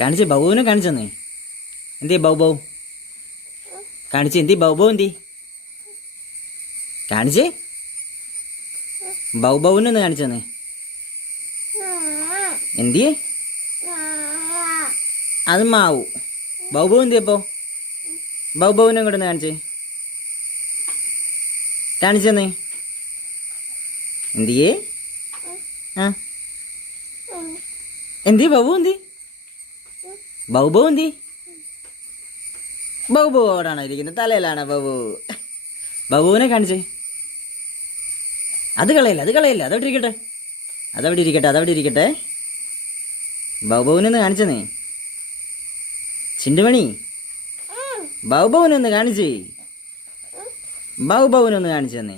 കാണിച്ചേ ബൗബുവിനെ കാണിച്ചെന്നേ. എന്തേ ബൗബൗ കാണിച്ചേ? എന്തേ ബൗബൗ? എന്തേ കാണിച്ചേ? ബൗബൗവിനൊന്ന് കാണിച്ചെന്നേ. എന്തിയേ? അത് മാവു. ബൗബൗ എന്തിയപ്പോ? ബൗബൗവിനെ കൂടെ ഒന്ന് കാണിച്ചേ. കാണിച്ചെന്നേ. എന്തിയേ? ആ എന്തി ബൗബു? എന്തി ബൗബൗ? എന്തി ബൗബു? അവിടാണോ ഇരിക്കുന്നത്? തലയിലാണോ ബൗബു? ബൗബുവിനെ കാണിച്ചേ. അത് കളയില്ല, അത് കളയില്ല, അതവിടെ ഇരിക്കട്ടെ, അതവിടെ ഇരിക്കട്ടെ, അതവിടെ ഇരിക്കട്ടെ. ബൗബൗവിനൊന്ന് കാണിച്ചെന്നേ. ചിണ്ടുമണി ബൗബൗവിനൊന്ന് കാണിച്ചേ. ബൗബൗവിനൊന്ന് കാണിച്ചു തന്നെ.